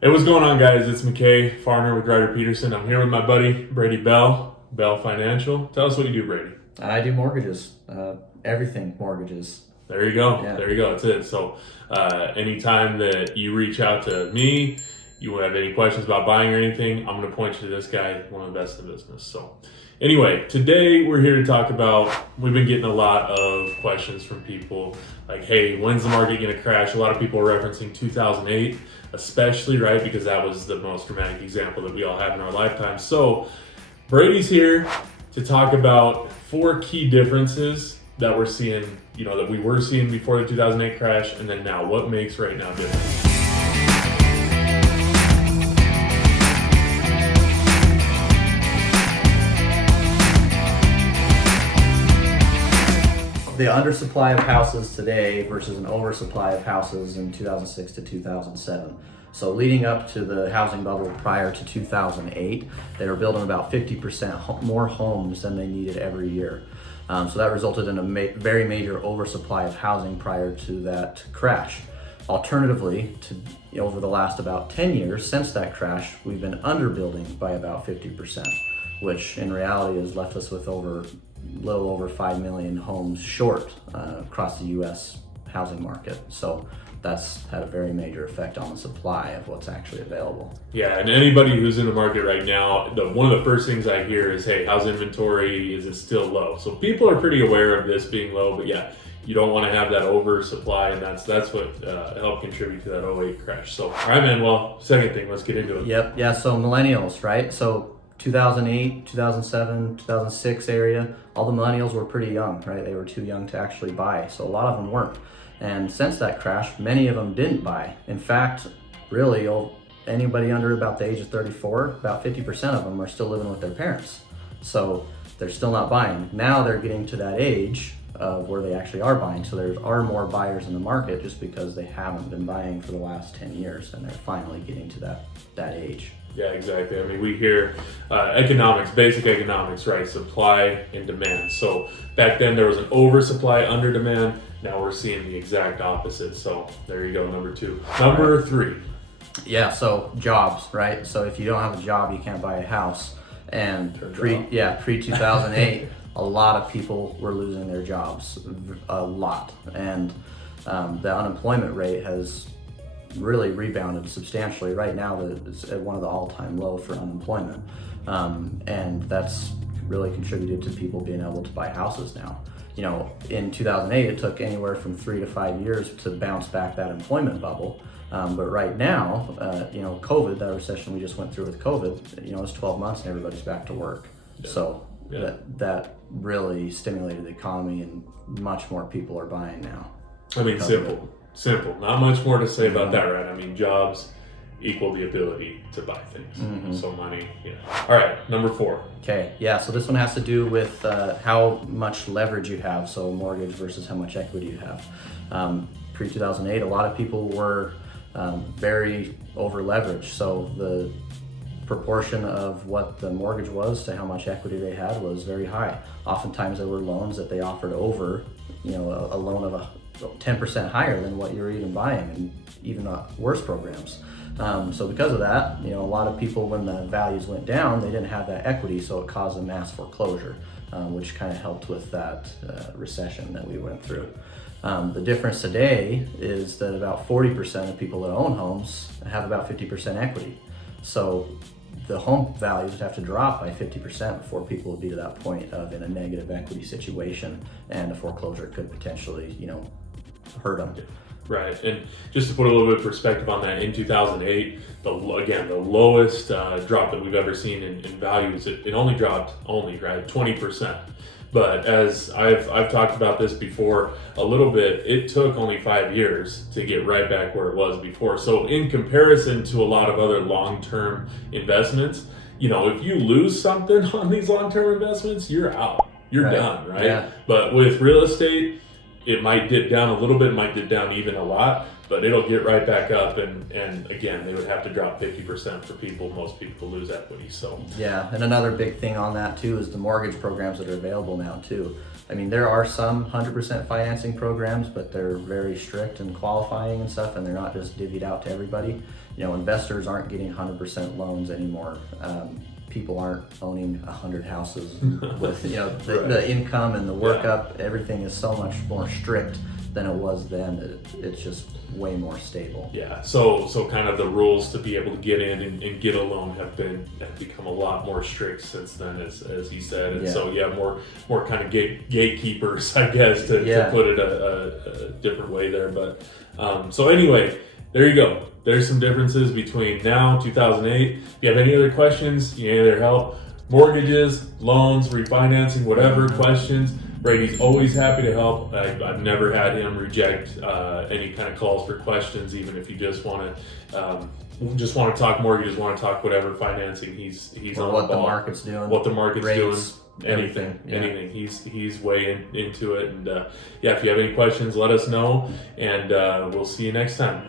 Hey, what's going on, guys? It's McKay, Farner with Ryder Peterson. I'm here with my buddy, Brady Bell, Bell Financial. Tell us what you do, Brady. I do mortgages, everything mortgages. There you go. Yeah. There you go. That's it. So, anytime that you reach out to me, you have any questions about buying or anything, I'm going to point you to this guy, one of the best in the business. So, anyway, today we're here to talk about, we've been getting a lot of questions from people like, hey, when's the market going to crash? A lot of people are referencing 2008, especially, right? Because that was the most dramatic example that we all have in our lifetime. So, Brady's here to talk about 4 key differences that we're seeing, that we were seeing before the 2008 crash, and then now what makes right now different. The undersupply of houses today versus an oversupply of houses in 2006 to 2007. So leading up to the housing bubble prior to 2008, they were building about 50% more homes than they needed every year. So that resulted in a very major oversupply of housing prior to that crash. Alternatively, over the last about 10 years since that crash, we've been underbuilding by about 50%, which in reality has left us with a little over 5 million homes short across the U.S. housing market. So that's had a very major effect on the supply of what's actually available. Yeah, and anybody who's in the market right now, one of the first things I hear is, hey, how's inventory? Is it still low? So people are pretty aware of this being low, but yeah, you don't want to have that oversupply, and that's what helped contribute to that '08 crash. So, all right, man, well, second thing, let's get into it. Yep, yeah, so millennials, right? So 2008, 2007, 2006 area, all the millennials were pretty young, right? They were too young to actually buy, so a lot of them weren't. And since that crash, many of them didn't buy. In fact, really, anybody under about the age of 34, about 50% of them are still living with their parents. So they're still not buying. Now they're getting to that age of where they actually are buying. So there are more buyers in the market just because they haven't been buying for the last 10 years and they're finally getting to that age. Yeah, exactly. I mean, we hear economics, basic economics, right? Supply and demand. So back then there was an oversupply, under demand. Now we're seeing the exact opposite. So there you go, number 2. Number 3. Yeah, so jobs, right? So if you don't have a job, you can't buy a house. And pre-2008, a lot of people were losing their jobs, a lot. And the unemployment rate has really rebounded substantially. Right now, it's at one of the all-time low for unemployment. And that's really contributed to people being able to buy houses now. In 2008, it took anywhere from 3 to 5 years to bounce back that employment bubble. But right now, COVID, that recession we just went through with COVID, it's 12 months and everybody's back to work. Yeah. So yeah. That really stimulated the economy and much more people are buying now. I mean, simple. Not much more to say about that, right? I mean, jobs equal the ability to buy things. Mm-hmm. So money, All right, number 4. Okay, yeah, so this one has to do with how much leverage you have, so mortgage versus how much equity you have. Pre-2008, a lot of people were very over leveraged, so the proportion of what the mortgage was to how much equity they had was very high. Oftentimes there were loans that they offered over, a loan of 10% higher than what you're even buying, and even worse programs. So because of that, a lot of people, when the values went down, they didn't have that equity, so it caused a mass foreclosure, which kind of helped with that recession that we went through. The difference today is that about 40% of people that own homes have about 50% equity. So the home values would have to drop by 50% before people would be to that point of in a negative equity situation, and a foreclosure could potentially, hurt them. Right, and just to put a little bit of perspective on that, in 2008, the lowest drop that we've ever seen in values, it only dropped 20%. But as I've talked about this before a little bit, it took only 5 years to get right back where it was before. So in comparison to a lot of other long-term investments, if you lose something on these long-term investments, you're out, you're done, right? Yeah. But with real estate, it might dip down a little bit, might dip down even a lot, but it'll get right back up. And again, they would have to drop 50% for most people to lose equity. So yeah, and another big thing on that too is the mortgage programs that are available now too. I mean, there are some 100% financing programs, but they're very strict and qualifying and stuff, and they're not just divvied out to everybody. investors aren't getting 100% loans anymore. People aren't owning 100 houses with the income and the workup. Everything is so much more strict than it was then. It's just way more stable. Yeah. So kind of the rules to be able to get in and get a loan have become a lot more strict since then, as he said. And so more kind of gatekeepers, I guess, to put it a different way there. But so anyway, there you go. There's some differences between now, 2008. If you have any other questions, you need their help, mortgages, loans, refinancing, whatever questions, Brady's always happy to help. I've never had him reject any kind of calls for questions, even if you just want to talk mortgages, want to talk whatever financing. He's or on what the ball. The market's doing, what the market's rates, doing, anything. He's way into it. And if you have any questions, let us know, and we'll see you next time.